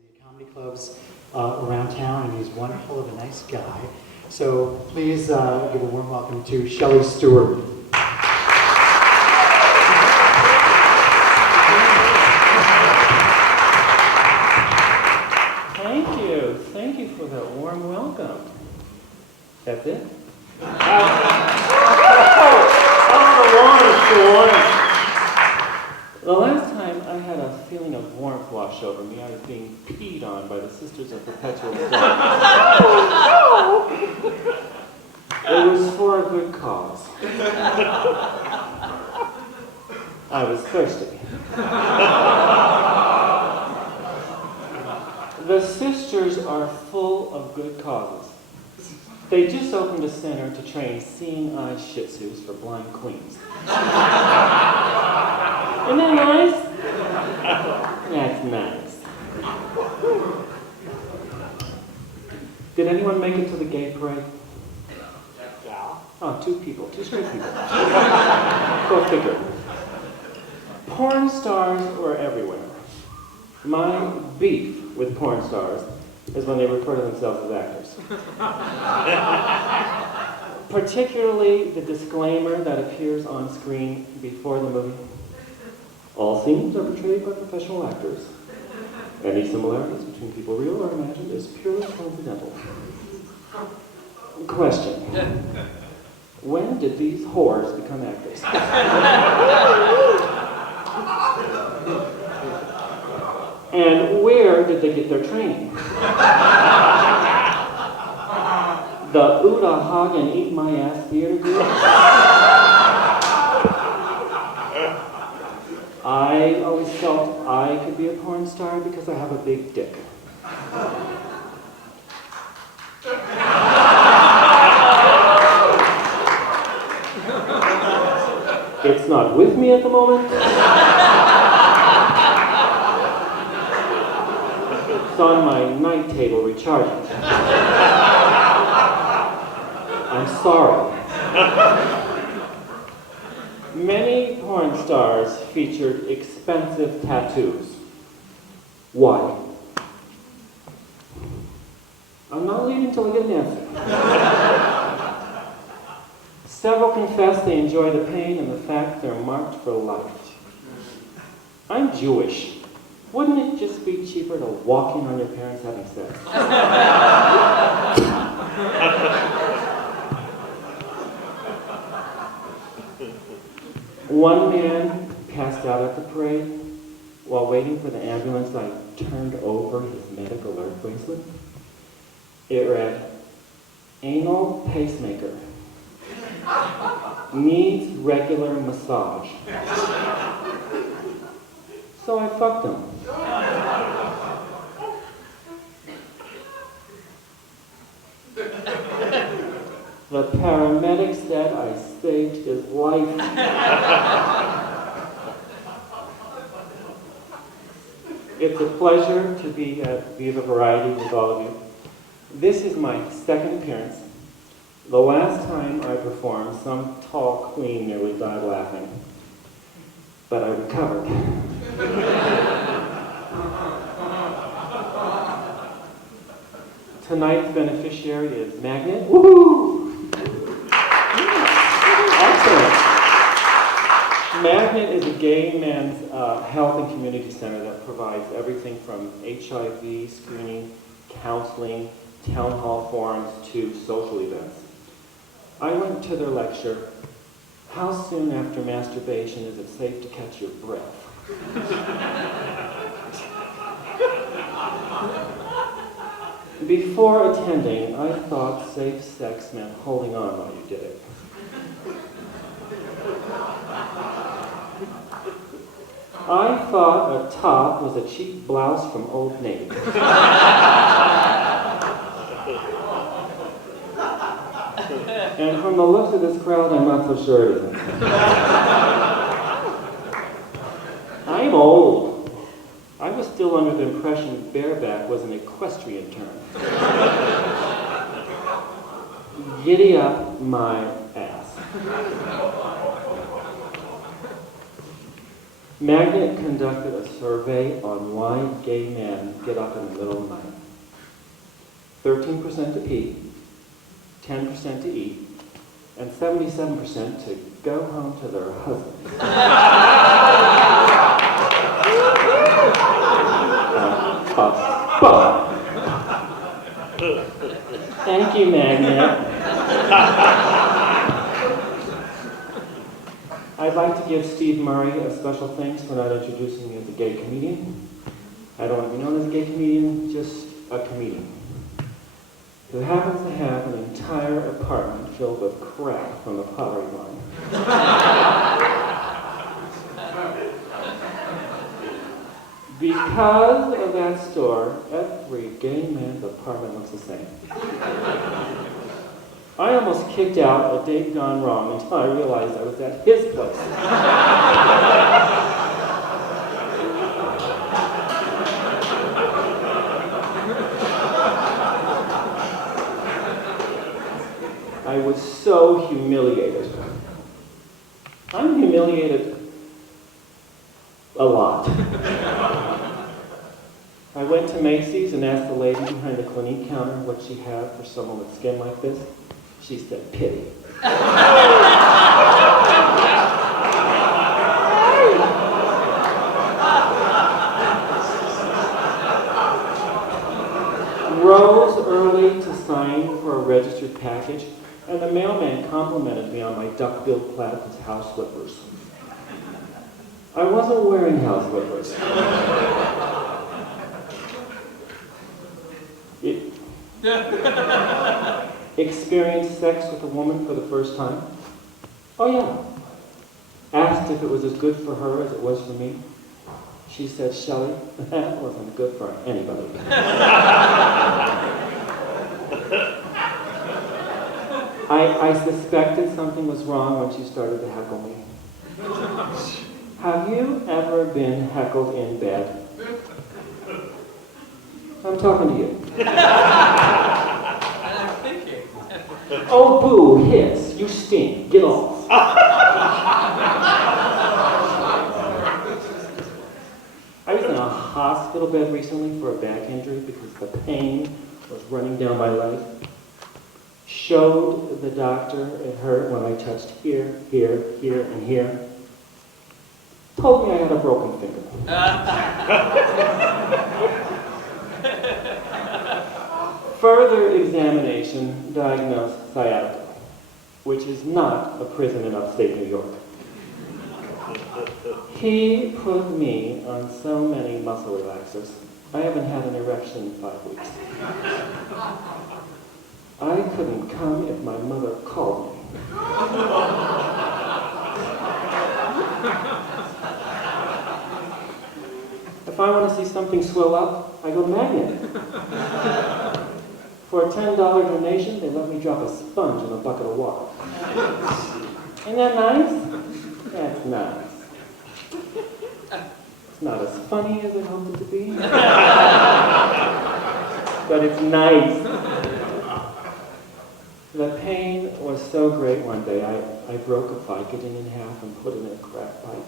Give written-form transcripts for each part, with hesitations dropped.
the comedy clubs around town, and he's one hell of a nice guy. So please give a warm welcome to Shelley Steward. Thank you for that warm welcome. That's it? The last time I had a feeling of warmth wash over me, I was being peed on by the Sisters of Perpetual Flood. It was for a good cause. I was thirsty. The sisters are full of good causes. They just opened a center to train seeing eye shih tzus for blind queens. Isn't that nice? That's nice. Did anyone make it to the gay parade? Yeah. Oh, two straight people. Go figure. Porn stars were everywhere. My beef with porn stars is when they refer to themselves as actors. Particularly the disclaimer that appears on screen before the movie. All scenes are portrayed by professional actors. Any similarities between people real or imagined is purely coincidental. Question. When did these whores become actors? And where did they get their training? The Uda Hagen Eat My Ass Theater Group? I always felt I could be a porn star because I have a big dick. It's not with me at the moment. It's on my night table recharging. I'm sorry. Many porn stars featured expensive tattoos. Why? I'm not leaving till I get an answer. Several confess they enjoy the pain and the fact they're marked for life. I'm Jewish. Wouldn't it just be cheaper to walk in on your parents having sex? One man passed out at the parade. While waiting for the ambulance, I turned over his medic alert bracelet. It read, "Anal pacemaker. Needs regular massage." So I fucked him. The paramedic said I saved his life. It's a pleasure to be at Viva Variety with all of you. This is my second appearance. The last time I performed, some tall queen nearly died laughing. But I recovered. Tonight's beneficiary is Magnet. Woohoo! Excellent. Magnet is a gay men's health and community center that provides everything from HIV screening, counseling, town hall forums to social events. I went to their lecture, "How soon after masturbation is it safe to catch your breath?" Before attending, I thought safe sex meant holding on while you did it. I thought a top was a cheap blouse from Old Navy. And from the looks of this crowd, I'm not so sure it isn't. I'm old. I was still under the impression bareback was an equestrian term. Giddy up my ass. Magnet conducted a survey on why gay men get up in the middle of the night. 13% to pee, 10% to eat, and 77% to go home to their husbands. Thank you, Magnet. I'd like to give Steve Murray a special thanks for not introducing me as a gay comedian. I don't want to be known as a gay comedian, just a comedian who happens to have an entire apartment filled with crap from the pottery line. Because of that store, every gay man's apartment looks the same. I almost kicked out a date gone wrong until I realized I was at his place. I was so humiliated. I'm humiliated a lot. I went to Macy's and asked the lady behind the Clinique counter what she had for someone with skin like this. She said, pity. Rose early to sign for a registered package, and the mailman complimented me on my duck-billed platypus house slippers. I wasn't wearing house slippers. Experienced sex with a woman for the first time? Oh yeah. Asked if it was as good for her as it was for me. She said, Shelley, that wasn't good for anybody. I suspected something was wrong when she started to heckle me. Have you ever been heckled in bed? I'm talking to you. I'm thinking. Oh, boo, hiss, you stink, get off. I was in a hospital bed recently for a back injury because the pain was running down my leg. Showed the doctor it hurt when I touched here, here, here, and here. Told me I had a broken finger. Further examination diagnosed sciatica, which is not a prison in upstate New York. He put me on so many muscle relaxers, I haven't had an erection in 5 weeks. I couldn't come if my mother called me. If I want to see something swell up, I go to Magnet. For a $10 donation, they let me drop a sponge in a bucket of water. Isn't that nice? That's nice. It's not as funny as I hoped it to be. But it's nice. The pain was so great one day, I broke a Vicodin in half and put it in a crack pipe.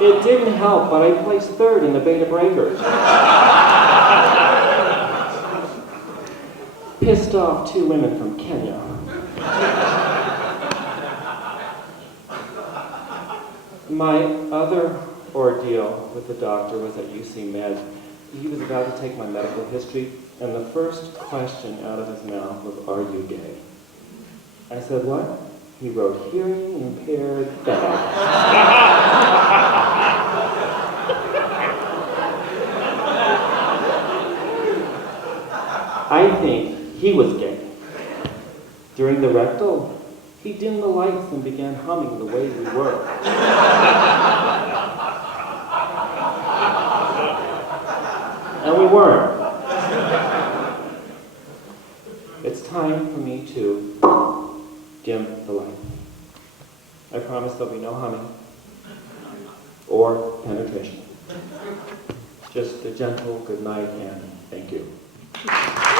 It didn't help, but I placed third in the Beta Breakers. Pissed off 2 women from Kenya. My other ordeal with the doctor was at UC Med. He was about to take my medical history, and the first question out of his mouth was, "Are you gay?" I said, "What?" He wrote, "Hearing impaired fag." I think he was gay. During the rectal, he dimmed the lights and began humming The Way We Were. And we weren't. It's time for me to dim the light. I promise there'll be no humming or penetration. Just a gentle good night and thank you. Thank you.